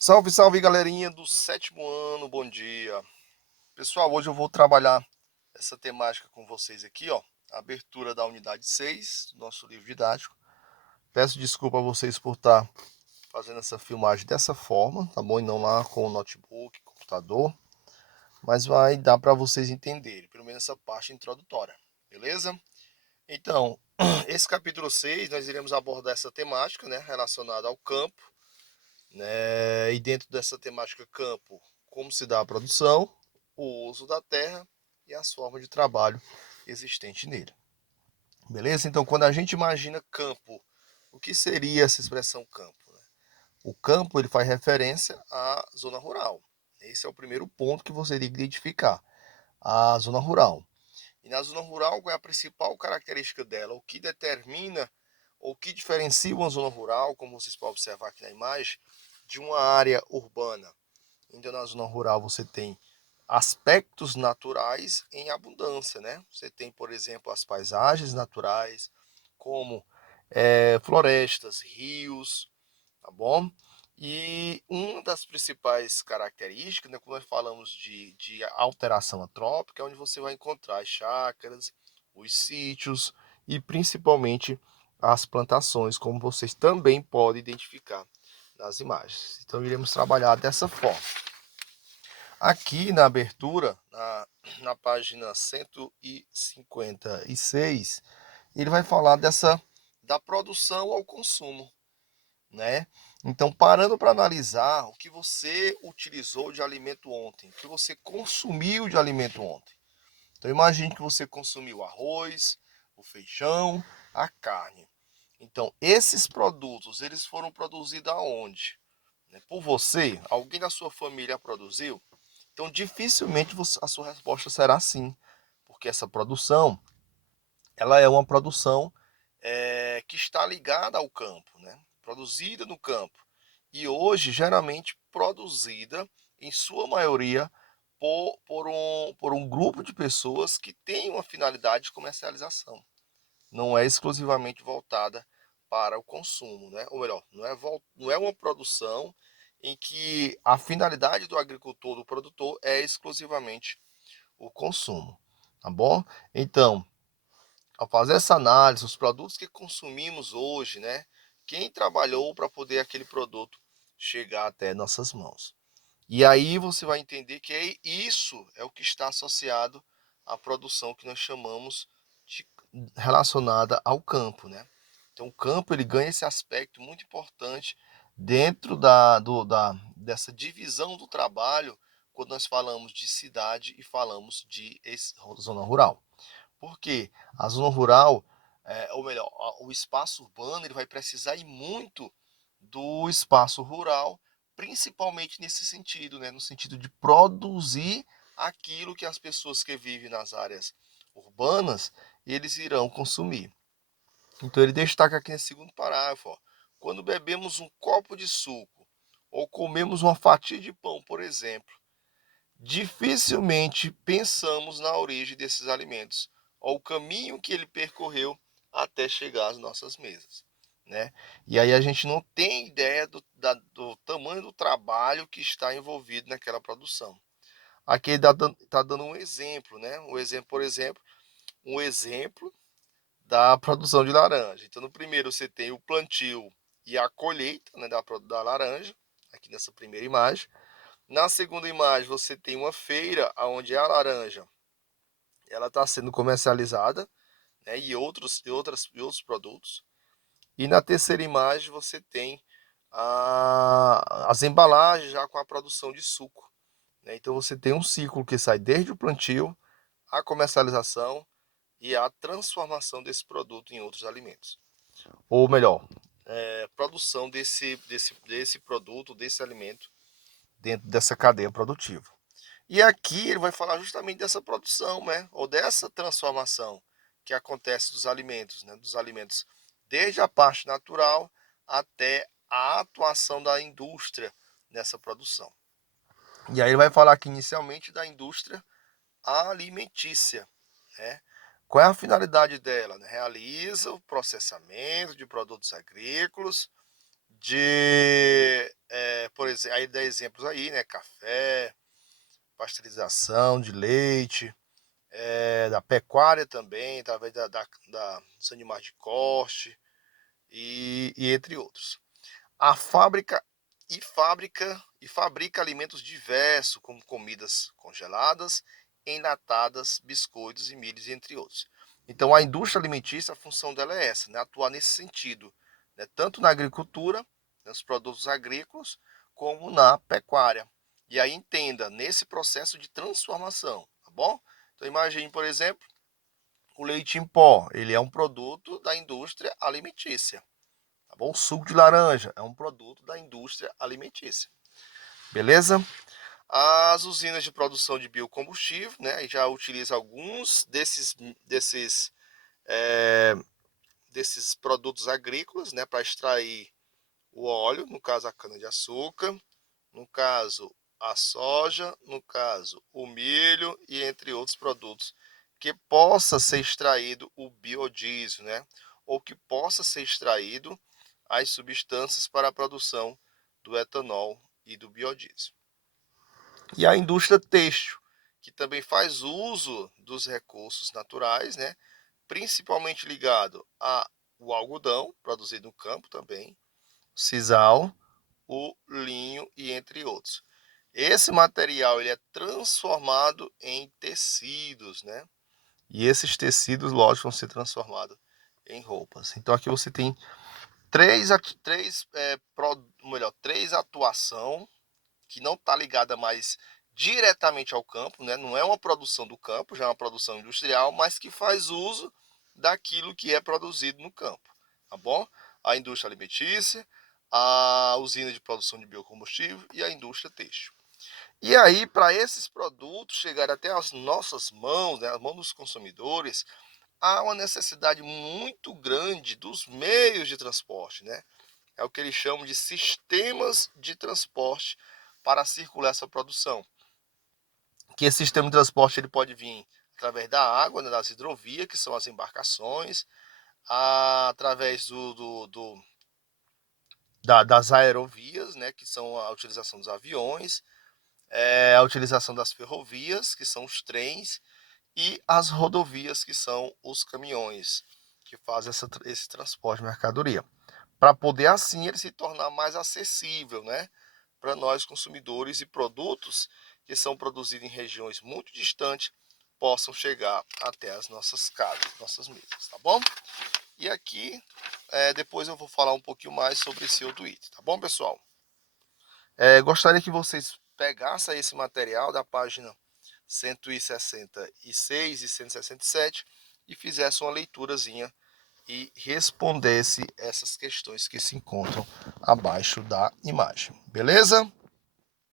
Salve, salve, galerinha do sétimo ano, bom dia. Pessoal, hoje eu vou trabalhar essa temática com vocês aqui, ó. A abertura da unidade 6 do nosso livro didático. Peço desculpa a vocês por estar fazendo essa filmagem dessa forma, tá bom? E não lá com o notebook, computador. Mas vai dar para vocês entenderem, pelo menos essa parte introdutória, beleza? Então, esse capítulo 6 nós iremos abordar essa temática, né, relacionada ao campo, né? E dentro dessa temática campo, como se dá a produção, o uso da terra e as formas de trabalho existentes nele. Beleza? Então, quando a gente imagina campo, o que seria essa expressão campo? Né? O campo ele faz referência à zona rural. Esse é o primeiro ponto que você tem que identificar, a zona rural. E na zona rural, qual é a principal característica dela? O que determina, ou que diferencia uma zona rural, como vocês podem observar aqui na imagem, de uma área urbana? Então, na zona rural, você tem aspectos naturais em abundância, né? Você tem, por exemplo, as paisagens naturais, como florestas, rios, tá bom? E uma das principais características, né, quando nós falamos de alteração antrópica, é onde você vai encontrar as chácaras, os sítios e principalmente as plantações, como vocês também podem identificar nas imagens. Então, iremos trabalhar dessa forma. Aqui na abertura, na página 156, ele vai falar da produção ao consumo, né? Então, parando para analisar o que você utilizou de alimento ontem, o que você consumiu de alimento ontem. Então, imagine que você consumiu arroz, o feijão, a carne. Então, esses produtos, eles foram produzidos aonde? Por você? Alguém da sua família produziu? Então, dificilmente a sua resposta será sim, porque essa produção, ela é uma produção que está ligada ao campo, né? Produzida no campo. E hoje, geralmente, produzida, em sua maioria, por um grupo de pessoas que tem uma finalidade de comercialização. Não é exclusivamente voltada para o consumo, né? Ou melhor, não é uma produção em que a finalidade do agricultor, do produtor, é exclusivamente o consumo, tá bom? Então, ao fazer essa análise, os produtos que consumimos hoje, né? Quem trabalhou para poder aquele produto chegar até nossas mãos. E aí você vai entender que isso é o que está associado à produção que nós chamamos de relacionada ao campo, né? Então o campo ele ganha esse aspecto muito importante dentro dessa divisão do trabalho quando nós falamos de cidade e falamos de zona rural. Porque a zona rural, ou melhor, o espaço urbano ele vai precisar ir muito do espaço rural, principalmente nesse sentido, né? No sentido de produzir aquilo que as pessoas que vivem nas áreas urbanas eles irão consumir. Então ele destaca aqui nesse segundo parágrafo, ó, quando bebemos um copo de suco ou comemos uma fatia de pão, por exemplo, dificilmente pensamos na origem desses alimentos ou o caminho que ele percorreu até chegar às nossas mesas, né? E aí a gente não tem ideia do tamanho do trabalho que está envolvido naquela produção. Aqui ele está dando um exemplo, né? Um exemplo da produção de laranja. Então, no primeiro você tem o plantio e a colheita, né, da laranja, aqui nessa primeira imagem. Na segunda imagem você tem uma feira onde a laranja ela está sendo comercializada, né, e outros produtos. E na terceira imagem você tem as embalagens já com a produção de suco, né? Então você tem um ciclo que sai desde o plantio, a comercialização e a transformação desse produto em outros alimentos. Ou melhor, produção desse produto, desse alimento dentro dessa cadeia produtiva. E aqui ele vai falar justamente dessa produção, né? Ou dessa transformação que acontece dos alimentos, né? Dos alimentos desde a parte natural até a atuação da indústria nessa produção. E aí ele vai falar aqui inicialmente da indústria alimentícia, né? Qual é a finalidade dela? Né? Realiza o processamento de produtos agrícolas, por por exemplo, aí dá exemplos aí, né? Café, pasteurização de leite, da pecuária também, através dos animais de corte e entre outros. A fábrica fabrica alimentos diversos, como comidas congeladas, enlatadas, biscoitos e milhos, entre outros. Então, a indústria alimentícia, a função dela é essa, né? Atuar nesse sentido, né? Tanto na agricultura, nos produtos agrícolas, como na pecuária. E aí entenda, nesse processo de transformação, tá bom? Então, imagine, por exemplo, o leite em pó, ele é um produto da indústria alimentícia. Tá bom? O suco de laranja é um produto da indústria alimentícia. Beleza? As usinas de produção de biocombustível, né, já utiliza alguns desses produtos agrícolas, né, para extrair o óleo, no caso a cana-de-açúcar, no caso a soja, no caso o milho e entre outros produtos que possa ser extraído o biodiesel, né, ou que possa ser extraído as substâncias para a produção do etanol e do biodiesel. E a indústria têxtil, que também faz uso dos recursos naturais, né, principalmente ligado ao algodão, produzido no campo também, o sisal, o linho e entre outros. Esse material ele é transformado em tecidos, né? E esses tecidos, lógico, vão ser transformados em roupas. Então aqui você tem três atuação que não está ligada mais diretamente ao campo, né? Não é uma produção do campo, já é uma produção industrial, mas que faz uso daquilo que é produzido no campo, tá bom? A indústria alimentícia, a usina de produção de biocombustível e a indústria têxtil. E aí, para esses produtos chegarem até as nossas mãos, né, as mãos dos consumidores, há uma necessidade muito grande dos meios de transporte, né? É o que eles chamam de sistemas de transporte para circular essa produção. Que esse sistema de transporte ele pode vir através da água, né, das hidrovias, que são as embarcações, através das aerovias, né, que são a utilização dos aviões, a utilização das ferrovias, que são os trens, e as rodovias, que são os caminhões, que fazem esse transporte de mercadoria. Para poder assim ele se tornar mais acessível, né, para nós consumidores, e produtos que são produzidos em regiões muito distantes possam chegar até as nossas casas, nossas mesas, tá bom? E aqui depois eu vou falar um pouquinho mais sobre esse outro item, tá bom, pessoal? Gostaria que vocês pegassem esse material da página 166 e 167 e fizessem uma leiturazinha e respondesse essas questões que se encontram abaixo da imagem, beleza?